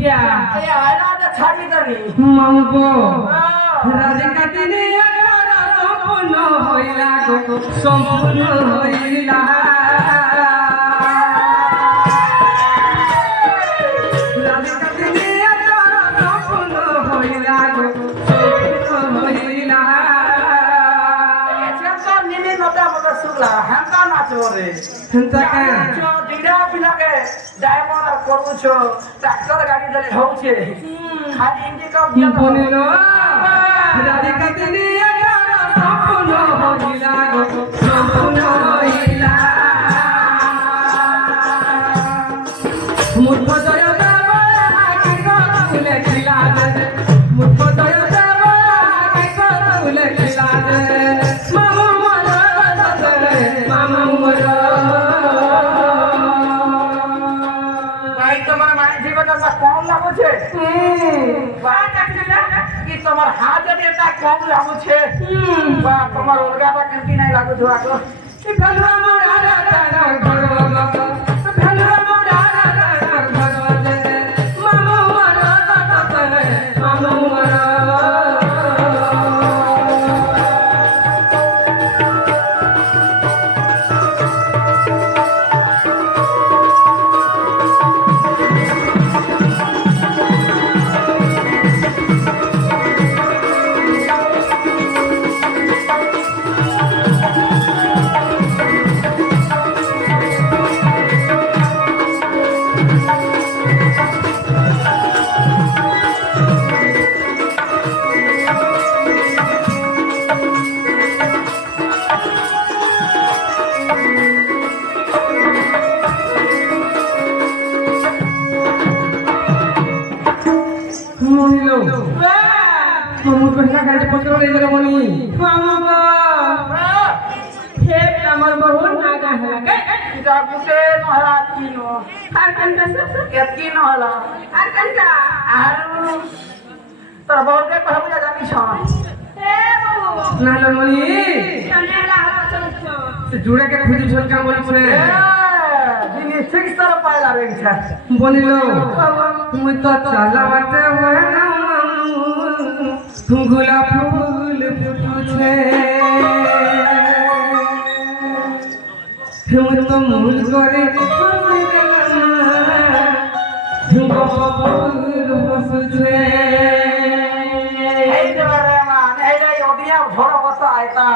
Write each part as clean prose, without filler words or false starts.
क्या ये आयना तो छाड़ी दनी मामगो राधिका दिने সম্পূর্ণ হইলা গো সম্পূর্ণ হইলা রাধিকা দিনে সম্পূর্ণ হইলা গো সম্পূর্ণ হইলা চেষ্টা নিনি নটা মতো শুকলা হেমকা নাচো রে হেমকা নাচো দিরা পিলাকে ড্রাইভার করুছ ট্রাক্টর গাড়ি ধরে হচ্ছে খালি ইন্ডিকা বলিল রাধিকা দিনে সম্পূর্ণ হইলা গো সম্পূর্ণ হইলা মূর্খ জয় দেব কি তুলে খিলা দে মূর্খ জয় দেব কি তুলে খিলা দে মামু মর মামু মর ভাই তোমার মানসিক কথা কম লাগুছে বা কি তোমার হাত এটা কম লাগুছে বা তোমার ওলগাটা কেমতি নাই লাগুছে আগো ভালো আমার আরা ঘর বাবা ভালো আমার আরা ঘর দে মামু মর মামু মর মহিলো মামু কহিলা কাজে পত্র লই গেল মনি মামা হে আমার বহু নাগা হেলা এটা গুটে নহলা কিনো আর কান্তা এতি নহলা আর কান্তা আর তোর বউকে কহবু জানিস হে বাবু নালো মনি কান্না হালা চলছ সে জুড়ে কে খুঁজি ঝলকা বলি মনে জিনিস ঠিক তোর পাইলা রেখা বলিল তুমি তো চালাতে হয় না গোলাপ ফুল ফুটছে তুমি তো মূল করে বসছে এই রে মান এই রে ওদিয়া ভরা কথা আইতা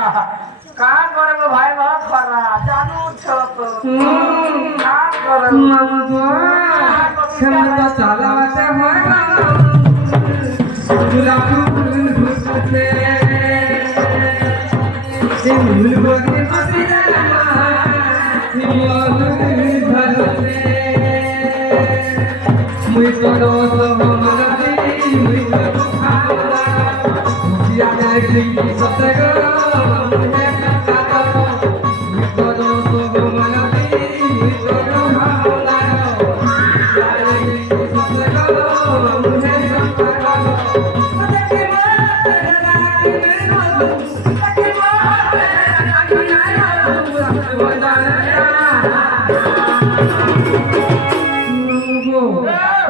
কান করে ভাই ভাই খরা জানু ছত কান করে মামু তুমি তো চালাতে হয় না গোলাপ ফুল ফুটছে মূল করে বসে muy todo maravilloso muy ya me quiso cegar muy encantado muy todo maravilloso ya me quiso cegar muy encantado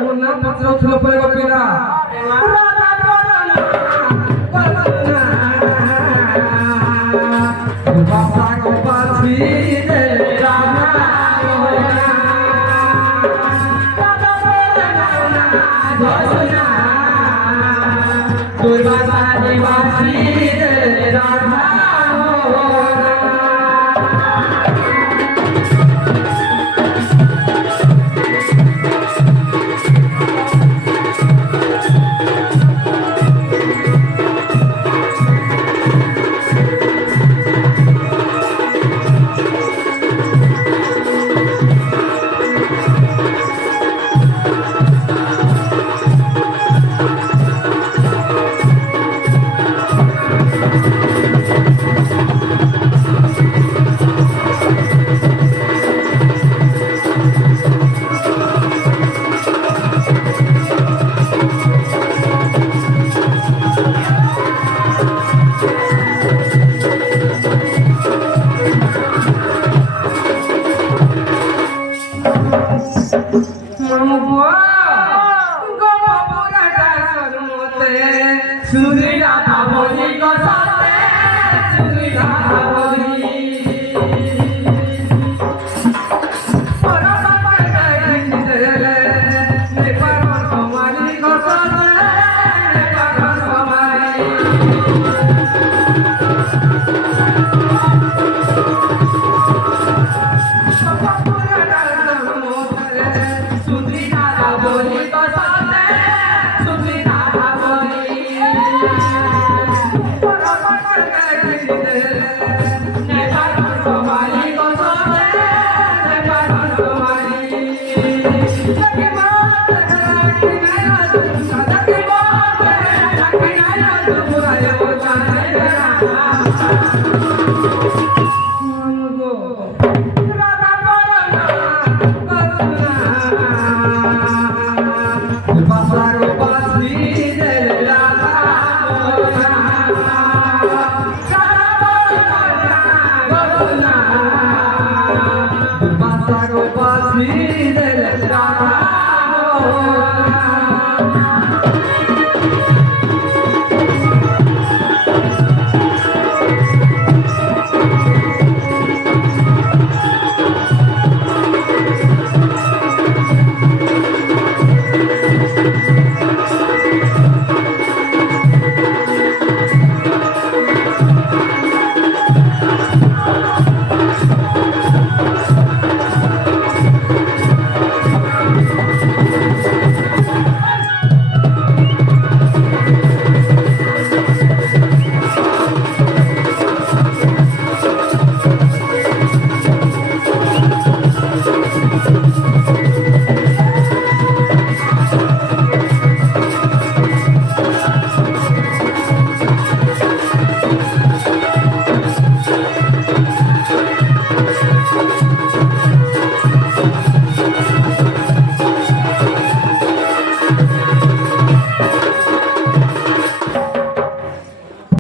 Una patra uthlo pare gopira basa gopasi de rama durvasa divasi de rama Mamu gua, सुंदरी राधा बोली को साथे सुंदरी राधा बोली Pasar